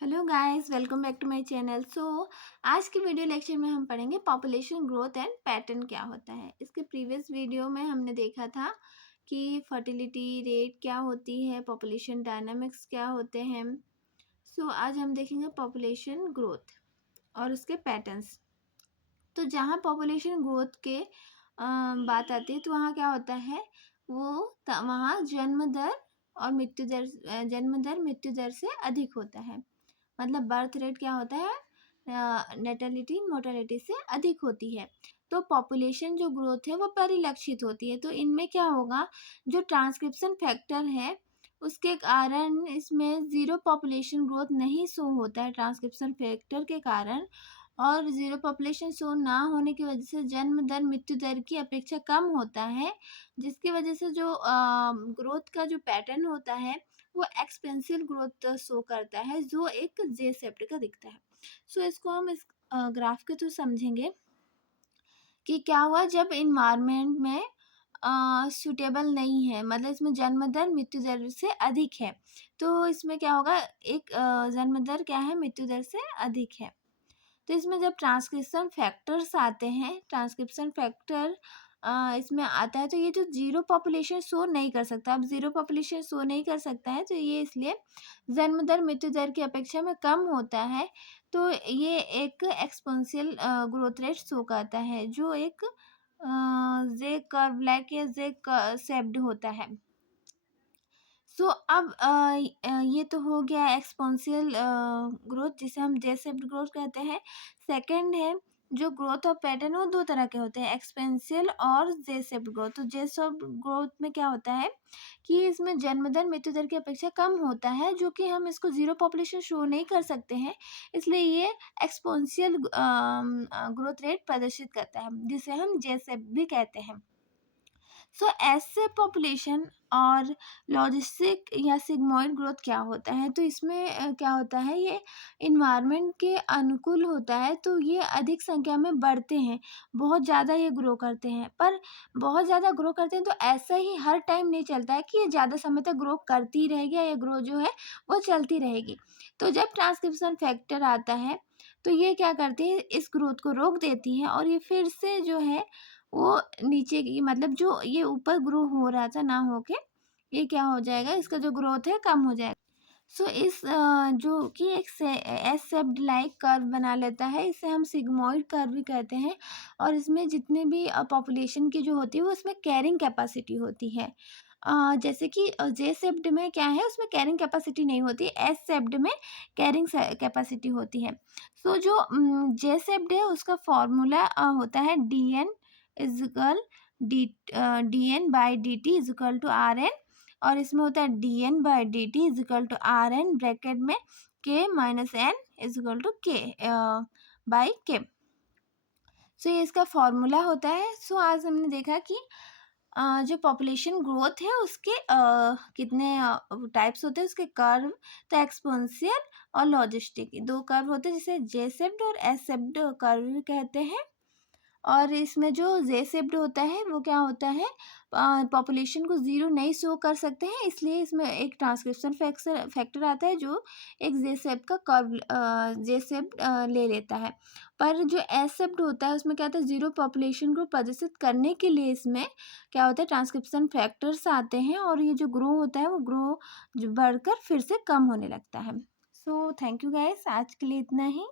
Hello guys, welcome back to my channel. आज की video lecture में हम पढ़ेंगे पॉपुलेशन ग्रोथ एंड पैटर्न क्या होता है। इसके प्रीवियस वीडियो में हमने देखा था कि फर्टिलिटी रेट क्या होती है, पॉपुलेशन डायनामिक्स क्या होते हैं। आज हम देखेंगे पॉपुलेशन ग्रोथ और उसके पैटर्न्स। तो जहाँ पॉपुलेशन ग्रोथ के बात आती है तो वहाँ क्या होता है, वहाँ जन्म दर मृत्यु दर से अधिक होता है। मतलब बर्थ रेट क्या होता है, नेटेलिटी मोर्टेलिटी से अधिक होती है। तो पॉपुलेशन जो ग्रोथ है वो परिलक्षित होती है। तो इनमें क्या होगा, जो ट्रांसक्रिप्शन फैक्टर है उसके कारण इसमें ज़ीरो पॉपुलेशन ग्रोथ नहीं शो होता है ट्रांसक्रिप्शन फैक्टर के कारण। और ज़ीरो पॉपुलेशन शो ना होने की वजह से जन्म दर मृत्यु दर की अपेक्षा कम होता है, जिसकी वजह से जो ग्रोथ का जो पैटर्न होता है वो एक्सपेंसिव ग्रोथ शो करता है, जो एक जे शेप्ड का दिखता है। इसको हम इस ग्राफ के थ्रू समझेंगे कि क्या हुआ जब इन्वायरमेंट में सूटेबल नहीं है, मतलब इसमें जन्म दर मृत्यु दर से अधिक है। तो इसमें क्या होगा, एक जन्म दर क्या है, मृत्यु दर से अधिक है। तो इसमें जब ट्रांसक्रिप्शन फैक्टर्स आते हैं, ट्रांसक्रिप्शन फैक्टर इसमें आता है, तो ये जो ज़ीरो पॉपुलेशन शो नहीं कर सकता। अब ज़ीरो पॉपुलेशन शो नहीं कर सकता है तो ये इसलिए जन्म दर मृत्यु दर की अपेक्षा में कम होता है। तो ये एक एक्सपोनेंशियल ग्रोथ रेट शो करता है, जो एक जे कर्व लाइक या जे शेप्ड होता है। अब ये तो हो गया एक्सपोनेंशियल ग्रोथ, जिसे हम जे शेप्ड ग्रोथ कहते हैं। सेकंड है जो ग्रोथ ऑफ पैटर्न, वो दो तरह के होते हैं, एक्सपेंशियल और जे शेप्ड ग्रोथ। तो जे शेप्ड ग्रोथ में क्या होता है कि इसमें जन्म दर मृत्यु दर की अपेक्षा कम होता है, जो कि हम इसको ज़ीरो पॉपुलेशन शो नहीं कर सकते हैं, इसलिए ये एक्सपोनेंशियल ग्रोथ रेट प्रदर्शित करता है, जिसे हम जे शेप्ड भी कहते हैं। ऐसे पॉपुलेशन और लॉजिस्टिक या सिग्मॉइड ग्रोथ क्या होता है, तो इसमें क्या होता है, ये इन्वायरमेंट के अनुकूल होता है। तो ये अधिक संख्या में बढ़ते हैं, बहुत ज़्यादा ये ग्रो करते हैं। पर बहुत ज़्यादा ग्रो करते हैं तो ऐसा ही हर टाइम नहीं चलता है कि ये ज़्यादा समय तक ग्रो करती रहेगी या ये ग्रो जो है वो चलती रहेगी। तो जब ट्रांसक्रिप्शन फैक्टर आता है तो ये क्या करती है, इस ग्रोथ को रोक देती है और ये फिर से जो है वो नीचे की, मतलब जो ये ऊपर ग्रो हो रहा था ना होके, ये क्या हो जाएगा, इसका जो ग्रोथ है कम हो जाएगा। इस जो कि एक से एस शेप्ड लाइक कर्व बना लेता है, इसे हम सिग्मॉइड कर्व भी कहते हैं। और इसमें जितने भी पॉपुलेशन की जो होती है वो उसमें कैरिंग कैपेसिटी होती है। जैसे कि जे शेप्ड में क्या है, उसमें कैरिंग कैपेसिटी नहीं होती, एस शेप्ड में कैरिंग कैपेसिटी होती है। जो जे शेप्ड है उसका फॉर्मूला होता है is equal dn/dt is equal to RN। और इसमें होता है dn/dt is equal to RN bracket में k-n इजिकल टू k/k। ये इसका फॉर्मूला होता है। आज हमने देखा कि जो पॉपुलेशन ग्रोथ है उसके कितने टाइप्स होते हैं, उसके कर्व। तो एक्सपोनेंशियल और लॉजिस्टिक दो कर्व होते हैं, जिसे जे शेप्ड और एस शेप्ड कर्व भी कहते हैं। और इसमें जो जे शेप्ड होता है वो क्या होता है, पॉपुलेशन को ज़ीरो नहीं शो कर सकते हैं, इसलिए इसमें एक ट्रांसक्रिप्शन फैक्टर आता है जो एक जे शेप का कर्व जे शेप ले लेता है। पर जो एस शेप्ड होता है उसमें क्या होता है, ज़ीरो पॉपुलेशन को प्रदर्शित करने के लिए इसमें क्या होता है, ट्रांसक्रिप्शन फैक्टर्स आते हैं और ये जो ग्रो होता है वो ग्रो बढ़कर फिर से कम होने लगता है। थैंक यू गाइस, आज के लिए इतना ही।